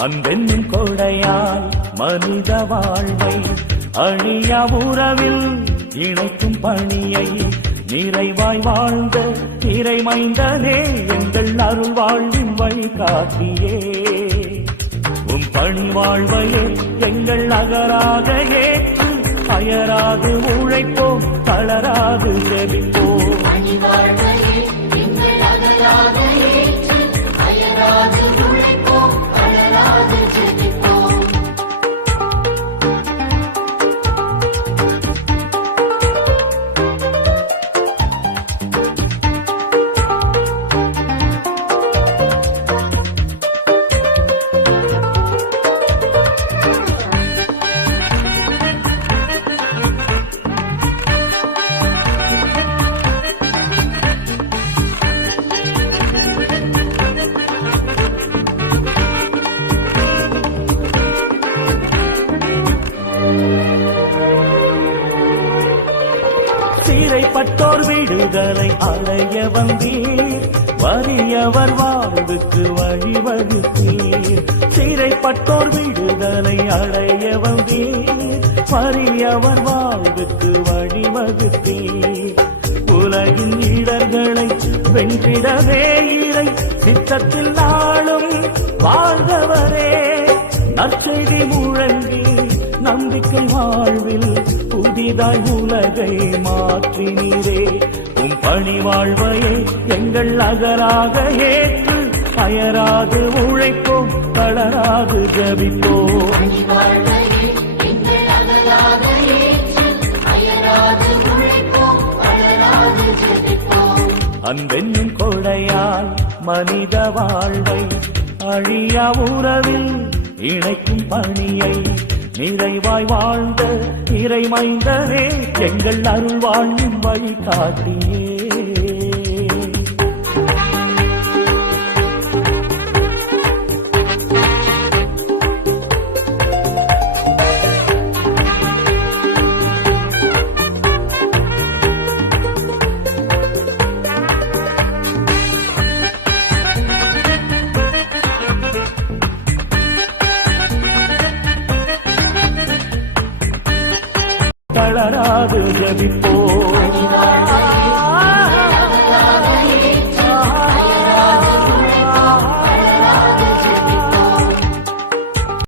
அன்பென்னும் கொடையால் மனித வாழ்வை அழிய உறவில் இணைக்கும் பணியை நிறைவாய் வாழ்ந்த இறைமைந்தனே எங்கள் அருள் வாழ்வின் வழிகாட்டியே உம் பணி வாழ்வையே எங்கள் அகராக ஏற்று அயராது உழைப்போம் தளராது செவிப்போம் சிறைப்பட்டோர் விடுதலை அடைய வந்தீர். வறியவர் வாழ்வுக்கு வழிவகுத்தீர் சிறைப்பட்டோர் விடுதலை அடைய வந்தீர். வறியவர் வாழ்வுக்கு வழிவகுத்தீர் உலகின் இடர்களை வென்றிடவே இறை சித்தத்தில் நாளும் வாழ்ந்தவரே. நற்செய்தி முழங்கி நம்பிக்கை வாழ்வில் புதிதாய் உலகை மாற்றினீரே. உம் பணி வாழ்வையே எங்கள் அகராக ஏற்று அயராது உழைப்போம் தளராது ஜபிப்போம். அன்பென்னும் கொடையால் மனித வாழ்வை அழியா உறவில் இணைக்கும் பணியை நிறைவாய் வாழ்ந்த இறைமைந்தரே எங்கள் அருள் வாழ்வின் வழிகாட்டியே தளராது ஜபிப்போம்.